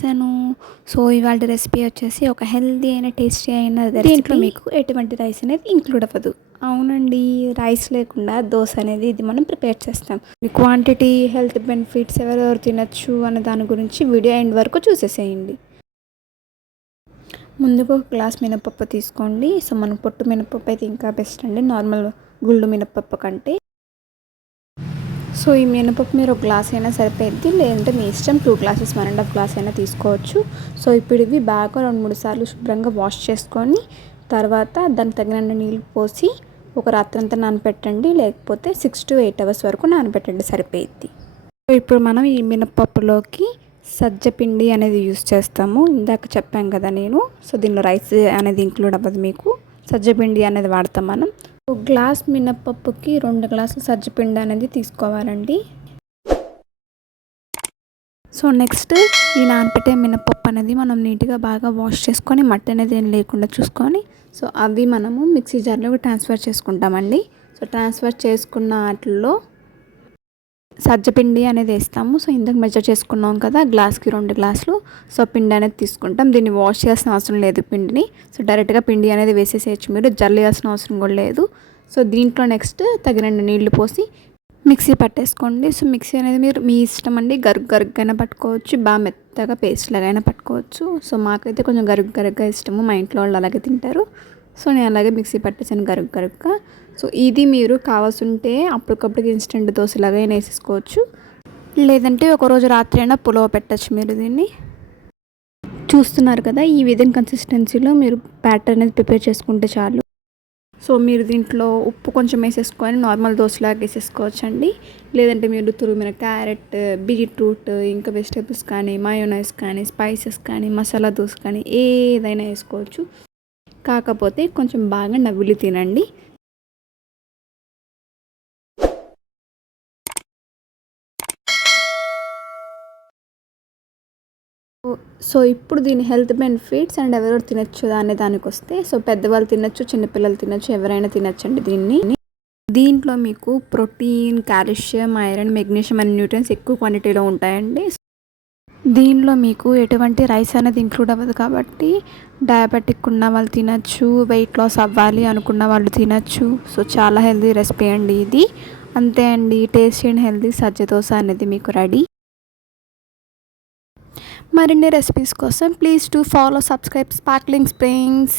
చేశాను. సో ఇవాళ రెసిపీ వచ్చేసి ఒక హెల్తీ అయిన టేస్టీ అయిన దీంట్లో మీకు ఎటువంటి రైస్ అనేది ఇంక్లూడ్ అవ్వదు. అవునండి, రైస్ లేకుండా దోశ అనేది ఇది మనం ప్రిపేర్ చేస్తాం. క్వాంటిటీ, హెల్త్ బెనిఫిట్స్, ఎవరెవరు తినచ్చు అనే దాని గురించి వీడియో ఎండ్ వరకు చూసేసేయండి. ముందుగా ఒక గ్లాస్ మినపప్పు తీసుకోండి. సో మనం పొట్టు మినపప్పు అయితే ఇంకా బెస్ట్ అండి, నార్మల్ గుళ్ళు మినపప్పు కంటే. సో ఈ మినపప్పు మీరు ఒక గ్లాస్ అయినా సరిపోద్ది, లేదంటే మీ ఇష్టం 2 గ్లాసెస్ 1.5 గ్లాస్ అయినా తీసుకోవచ్చు. సో ఇప్పుడు ఇవి బాగా 2-3 సార్లు శుభ్రంగా వాష్ చేసుకొని తర్వాత దానికి తగినన్ని నీళ్ళు పోసి ఒక రాత్రంతా నానబెట్టండి, లేకపోతే 6 to 8 అవర్స్ వరకు నానబెట్టండి, సరిపోయిద్ది. సో ఇప్పుడు మనం ఈ మినపప్పులోకి సజ్జపిండి అనేది యూస్ చేస్తాము. ఇందాక చెప్పాం కదా నేను. సో దీనిలో రైస్ అనేది ఇంక్లూడ్ అవ్వదు, మీకు సజ్జపిండి అనేది వాడతాం మనం. ఒక గ్లాస్ మినపప్పుకి 2 గ్లాసులు సజ్జపిండి అనేది తీసుకోవాలండి. సో నెక్స్ట్ ఈ నానబెట్టే మినపప్పు అనేది మనం నీట్గా బాగా వాష్ చేసుకొని మట్టి అనేది ఏం లేకుండా చూసుకొని సో అవి మనము మిక్సీ జార్లోకి ట్రాన్స్ఫర్ చేసుకుంటామండి. సో ట్రాన్స్ఫర్ చేసుకున్న వాటిల్లో సజ్జపిండి అనేది వేస్తాము. సో ఇందాక మెజర్ చేసుకున్నాం కదా, గ్లాస్కి 2 గ్లాసులు. సో పిండి అనేది తీసుకుంటాం. దీన్ని వాష్ చేయాల్సిన అవసరం లేదు పిండిని. సో డైరెక్ట్గా పిండి అనేది వేసేసేయచ్చు, మీరు జల్లేయాల్సిన అవసరం కూడా లేదు. సో దీంట్లో నెక్స్ట్ తగినన్ని నీళ్లు పోసి మిక్సీ పట్టేసుకోండి. సో మిక్సీ అనేది మీరు మీ ఇష్టం అండి, గరుగ్గైనా పట్టుకోవచ్చు, బాగా మెత్తగా పేస్ట్ లాగైనా పట్టుకోవచ్చు. సో మాకైతే కొంచెం గరుగ్గా ఇష్టము, మా ఇంట్లో వాళ్ళు అలాగే తింటారు. సో నేను అలాగే మిక్సీ పట్టేసాను గరుగ్గా. సో ఇది మీరు కావాల్సింటే అప్పటికప్పుడు ఇన్స్టెంట్ దోశలాగా అయినా వేసేసుకోవచ్చు, లేదంటే ఒకరోజు రాత్రి అయినా పులవ పెట్టచ్చు మీరు దీన్ని. చూస్తున్నారు కదా, ఈ విధంగా కన్సిస్టెన్సీలో మీరు బ్యాటర్ అనేది ప్రిపేర్ చేసుకుంటే చాలు. సో మీరు దీంట్లో ఉప్పు కొంచెం వేసేసుకొని నార్మల్ దోశలాగా వేసేసుకోవచ్చు అండి, లేదంటే మీరు తురిమిన క్యారెట్, బీట్రూట్, ఇంకా వెజిటేబుల్స్ కానీ, మయోనైస్ కానీ, స్పైసెస్ కానీ, మసాలా దోశ కానీ ఏదైనా వేసుకోవచ్చు. కాకపోతే కొంచెం బాగా నవ్వులు తినండి. సో ఇప్పుడు దీని హెల్త్ బెనిఫిట్స్ అండ్ ఎవరెవరు తినచ్చు అనే దానికి వస్తే, సో పెద్దవాళ్ళు తినచ్చు, చిన్నపిల్లలు తినచ్చు, ఎవరైనా తినచ్చు అండి దీన్ని. దీంట్లో మీకు ప్రోటీన్, కాల్షియం, ఐరన్, మెగ్నీషియం అనే న్యూట్రియన్స్ ఎక్కువ క్వాంటిటీలో ఉంటాయండి. దీనిలో మీకు ఎటువంటి రైస్ అనేది ఇంక్లూడ్ అవ్వదు కాబట్టి డయాబెటిక్ ఉన్న వాళ్ళు తినచ్చు, వెయిట్ లాస్ అవ్వాలి అనుకున్న వాళ్ళు తినచ్చు. సో చాలా హెల్తీ రెసిపీ అండి ఇది. అంతే అండి, టేస్టీ అండ్ హెల్తీ సజ్జ దోశ అనేది మీకు రెడీ. మరిన్ని రెసిపీస్ కోసం please to follow, subscribe sparkling springs.